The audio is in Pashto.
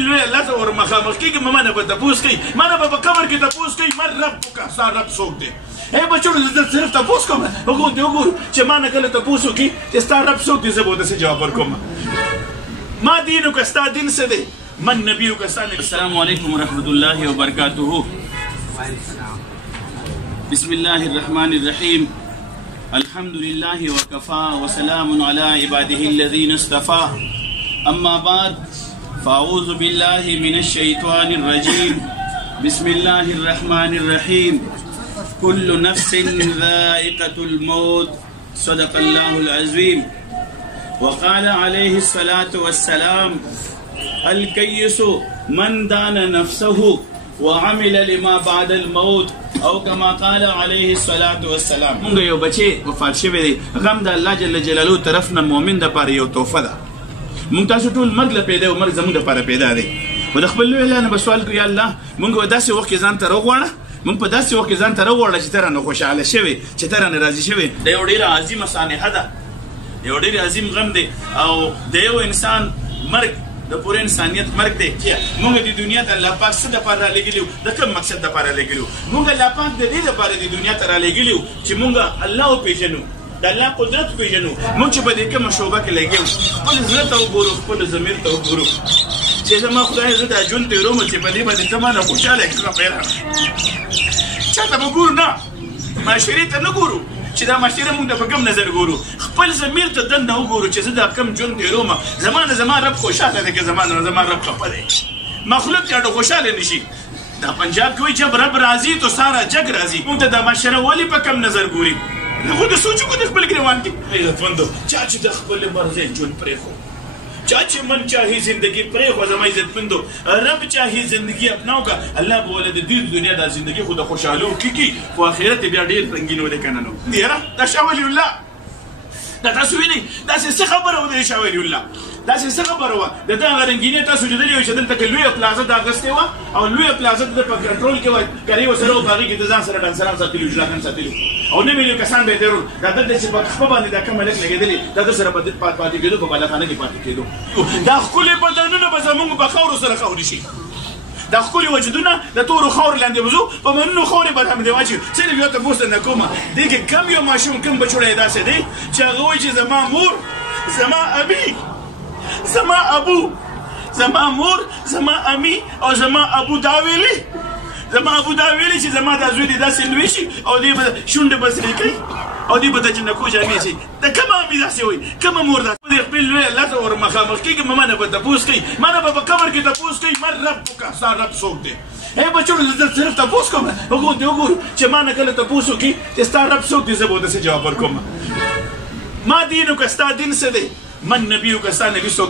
خپل لوی الله ته ور مخامخ کېږي ما نه به تپوس کوي ما نه به په قبر کې تپوس کوي من ربک ستا رب څوک دی بچو زه صرف تپوس کوم وګورو چې ما نه کله تپوس وکړي چې ستا رب څوک دی زه به ورته جواب ورکوم ما دینک ستا دین څه دی من نبیک ستا نبی. السلام علیکم ورحمۃ اللہ وبرکاتہ. بسم اللہ الرحمن الرحیم. الحمد لله وكفى وسلام على عباده الذين اصطفى. أما بعد فأعوذ بالله من الشيطان الرجيم. بسم الله الرحمن الرحيم. كل نفس ذائقة الموت. صدق الله العظيم. وقال عليه الصلاة والسلام الكيس من دان نفسه وعمل لما بعد الموت او كما قال عليه الصلاة والسلام. مونږ یو بچی وفات شوی دی غم د الله جل جلاله طرف نه مؤمن د پاره یو تحفه ده. مونږ تاسو ټول مرګ له پیدا او مرګ زموږ د پاره پیدا دی و د خپل لوی الله نه سوال کوي الله مونږ داسې وخت کې ځان ته راغواړه مونږ په داسې وخت کې ځان ته راغواړه چې تر نه خوشاله شوي چې تر نه راضي شوي. د یو ډیر عظیمه سانحه ده یو ډیر عظیم غم دی او د یو انسان مرګ د پوره انسانیت مرګ دی. مونږ د دنیا ته الله پاک څه دپاره رالیږلي د کوم مقصد دپاره رالیږلي مونږ الله پاک د دې دپاره د دنیا ته رالیږلي چې مونږ الله وپېژنو د الله قدرت وپېژنو. مونږ چې په دې کومه شعبه کې لګیا یو خپل زړه ته وګورو خپل ضمیر ته وګورو چې زما خدای زه دا ژوند تېروم چې په دې باندې ته مانه خوشحاله کړه پیدا چاته به ګورو نه معاشرې ته نه ګورو چې دا معاشره مونږ ته په کوم نظر ګورو خپل ضمیر ته دننه وګورو چې زه دا کوم ژوند تېرومه زما رب خوشحاله دی که زما رب خفه دی. مخلوق چې اړه خوشحاله نشي دا پنجاب کې وایي جب رب راضي تو سارا جگ راضي. مونږ ته دا معاشره ولې په کم نظر ګوري خو د سوچ وکړو د خپل ګریوان کې عزتمندو چا چې د خپل مرضی ژوند پرېښو چا چې من چاہی زندگی پرېښو زما عزتمندو رب چاہی زندگی اپناو کا الله به ولې د دې دنیا دا زندگی خو د خوشحالو کېږي خو آخرت بیا ډېر رنګین ودی که نه نو یاره دا شاه ولی الله دا تاسو وینئ داسې څه خبره وه د شاه ولی الله داسې څه خبره وه د دغه رنګینۍ تاسو لیدلې وئ چې دلته کې لویه پلازه د اخیستې وه او لویه پلازه د په کنټرول کې وه ګارې ورسره وه په هغې کې د ځان سره ډانسران ساتلي وو اجلاګان ساتلي وو او 9 میلیون کسان به یې تېرول دا دلته چې په خپه باندې دا کوم هلک لګېدلې دا ده سره به پاتې کېدو په بالاخانه کې پاتې کېدو. دا ښکلي بدنونه به زموږ په خاورو سره خاورې شي دا ښکلي وجودونه د تورو خاورو لاندې به ځو په منونو خاورې به باندې واچوي. صرف یو تپوس نه کومه دې کې کم یو ماشوم کوم بچوړی داسې دی چې هغه وایي چې زما مور زما ابي زما ابو زما مور زما امي او زما ابو دا ویلي چې زما دا زوی دی داسې لوی شي او دې به شونډې به سرې کوي او دې به د جنکو جامې شي. د کومه امي داسې وایي کومه مور داسې د خپل لوی الله ته ور مخامخ کېږي ما نه به تپوس کوي ما نه به په قبر کې تپوس کوي من ربک ستا رب څوک دی بچو زه صرف تپوس کوم وګورو چې ما نه کله تپوس وکړي چې ستا رب څوک دی زه به ورته جواب ورکوم ما دینک ستا دین څه دی من نبیک ستا نبي څوک دی.